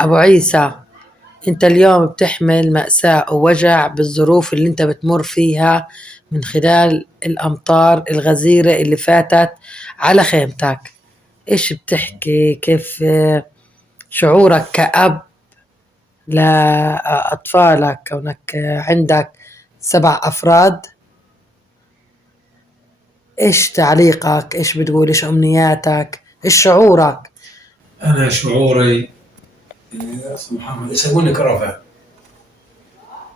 أبو عيسى، أنت اليوم بتحمل مأساة ووجع بالظروف اللي أنت بتمر فيها من خلال الأمطار الغزيرة اللي فاتت على خيمتك. إيش بتحكي؟ كيف شعورك كأب لأطفالك كونك عندك 7 أفراد؟ إيش تعليقك؟ إيش بتقول؟ إيش أمنياتك؟ إيش شعورك؟ أنا شعوري محمد يسووني كرفان.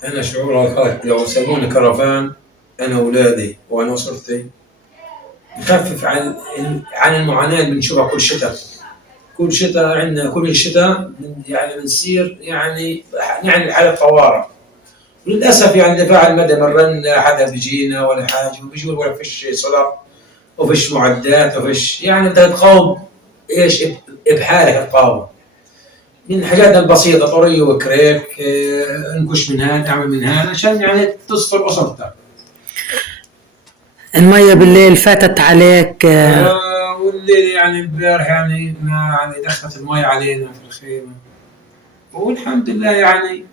أنا شعوري لو يسووني كرفان أنا وأولادي وأنا أسرتي نخفف عن المعاناة اللي بنشوفها كل شتاء. كل شتاء عندنا كل شتاء يعني بنصير يعني حالة طوارئ. وللأسف يعني دفاع المدى مرنا حدا بيجينا ولا حاجة وبيجوا ولا فيش صلاة وفيش معدات وفيش يعني بدها تقاوم إيش بحالك تقاوم. من الحاجات البسيطة طرية وكريك انكش من هان تعمل من هان عشان يعني تستر أسرتك. المية بالليل فاتت عليك؟ والليل يعني امبارح يعني ما يعني دخلت المية علينا في الخيمة، والحمد لله يعني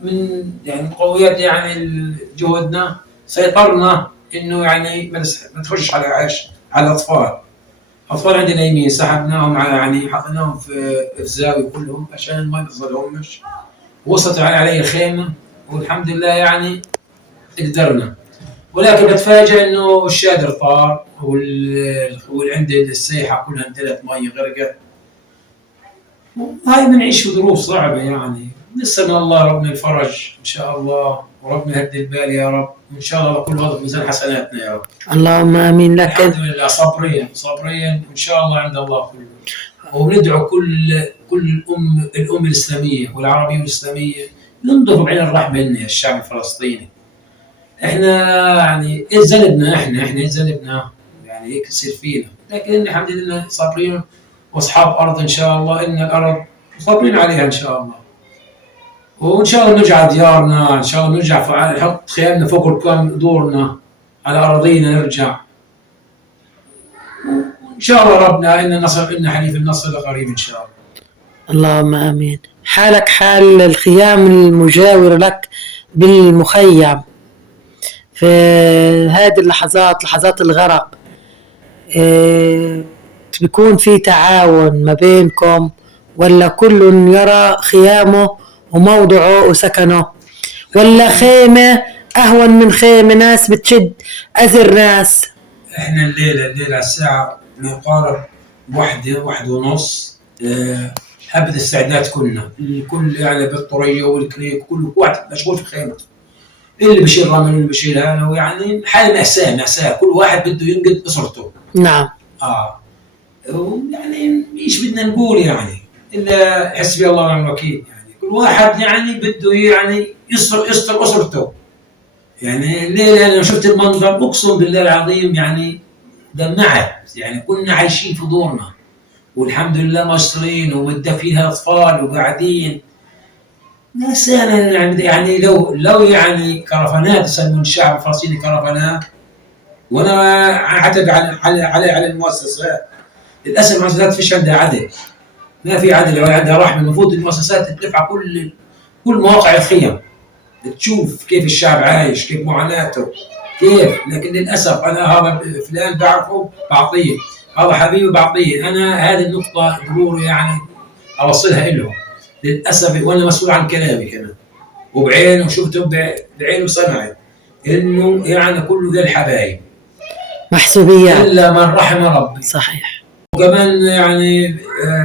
من يعني قويات يعني جهودنا سيطرنا انه يعني ما تخش على الاطفال. اطفال عندنا يمين سحبناهم على يعني حطيناهم في الزاويه كلهم عشان ما يوصلهمش. وصلت علي الخيمه والحمد لله يعني قدرنا. ولكن بتفاجئ انه الشادر طار والعندي السيحه كلها امتلت مي غرقت. هاي بنعيش في ظروف صعبه يعني. نسأل من الله ربنا الفرج ان شاء الله وربنا يهدي البال يا رب، وان شاء الله كل هذا ميزان حسناتنا يا رب. اللهم امين لك. الحمد لله صبريا ان شاء الله عند الله كله. وندعو كل الامه الاسلاميه والعربيه والاسلاميه ننظر بعين الرحمه لنا الشعب الفلسطيني. احنا يعني احنا ذنبنا يعني هيك يصير فينا، لكن الحمد لله صابرين واصحاب ارض ان شاء الله. ان الارض صابرين عليها ان شاء الله، وان شاء الله نرجع ديارنا، ان شاء الله نرجع نحط خيامنا فوق ركام دورنا على اراضينا نرجع. وان شاء الله ربنا ان النصر ان حليف النصر قريب ان شاء الله. اللهم امين. حالك حال الخيام المجاورة لك بالمخيم في هذه اللحظات، لحظات الغرق، بيكون في تعاون ما بينكم ولا كل يرى خيامه وموضعه وسكنه، ولا خيمة أهون من خيمة، ناس بتشد أزر ناس؟ احنا الليلة الساعة ما يقارب 1:30 هبت استعداد كلنا، الكل يعني بالطرية والكريك كله واحد مشغول في خيمته، اللي بيشيل رمل واللي بيشيل هذا، ويعني حالة مأساة كل واحد بده ينقذ أسرته. نعم. يعني ايش بدنا نقول يعني الا حسبي الله ونعم الوكيل. يعني كل واحد يعني بده يعني يستر اسرته. يعني الليله انا شفت المنظر اقسم بالله العظيم يعني دمعت. يعني كنا عايشين في دورنا والحمد لله مستورين ومتدفين اطفال وقاعدين ناس. يعني لو يعني كرفانات يسمون الشعب الفلسطيني كرفانات. وانا اعتب على المؤسسات. للاسف المؤسسات فيش عندها عدل، ما في عدل ولا عندها رحمه. المفروض المؤسسات تدفع كل مواقع الخيم تشوف كيف الشعب عايش، كيف معاناته كيف. لكن للاسف انا هذا فلان بعرفه بعطيه، هذا حبيبي بعطيه. انا هذه النقطه ضروري يعني اوصلها لهم للاسف، وانا مسؤول عن كلامي كمان وبعينه وشفته بعينه سمعت انه يعني كله ذي الحبايب محسوبيات الا من رحم ربي. صحيح. وكمان يعني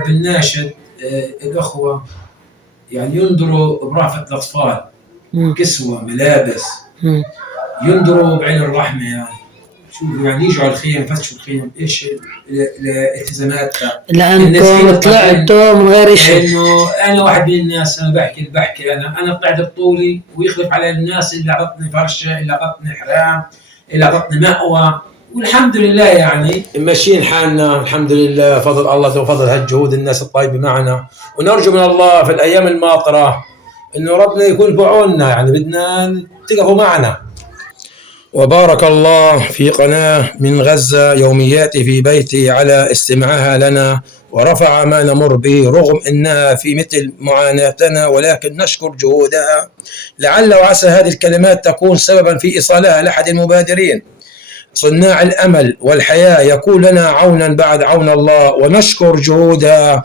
بالناشد الأخوة يعني ينظروا برأفة الأطفال، كسوة ملابس، ينظروا بعين الرحمة. يعني شوفوا يعني يجوا على الخيم يفتشوا الخيم ايش الالتزاماتها، لأنكم طلعتوا من غير شيء. انه انا واحد من الناس انا بحكي انا طلعت بطولي ويخلف على الناس اللي اعطتني فرشه، اللي اعطتني حرام، اللي اعطتني مأوى، والحمد لله يعني ماشيين حالنا الحمد لله فضل الله وفضل هالجهود الناس الطيبه معنا. ونرجو من الله في الايام الماطره انه ربنا يكون بعوننا، يعني بدنا تقفوا معنا. وبارك الله في قناه من غزه يومياتي في بيتي على استماعها لنا ورفع ما نمر به رغم أنها في مثل معاناتنا، ولكن نشكر جهودها. لعل وعسى هذه الكلمات تكون سببا في إيصالها لأحد المبادرين صناع الأمل والحياة، يكون لنا عونا بعد عون الله. ونشكر جهودها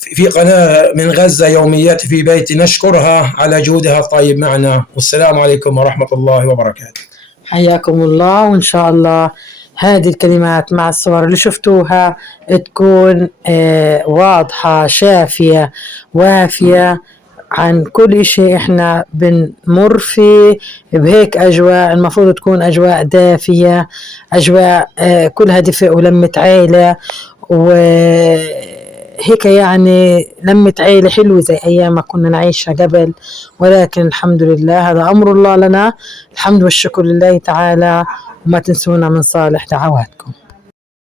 في قناة من غزة يوميات في بيتي، نشكرها على جهودها الطيب معنا. والسلام عليكم ورحمة الله وبركاته. حياكم الله، وإن شاء الله هذه الكلمات مع الصور اللي شفتوها تكون واضحة شافية وافية عن كل شيء احنا بنمر فيه. بهيك أجواء المفروض تكون أجواء دافية، أجواء كلها دفء ولمة عيلة، وهيك يعني لمة عيلة حلوة زي أيام ما كنا نعيشها قبل. ولكن الحمد لله هذا أمر الله لنا، الحمد والشكر لله تعالى. وما تنسونا من صالح دعواتكم.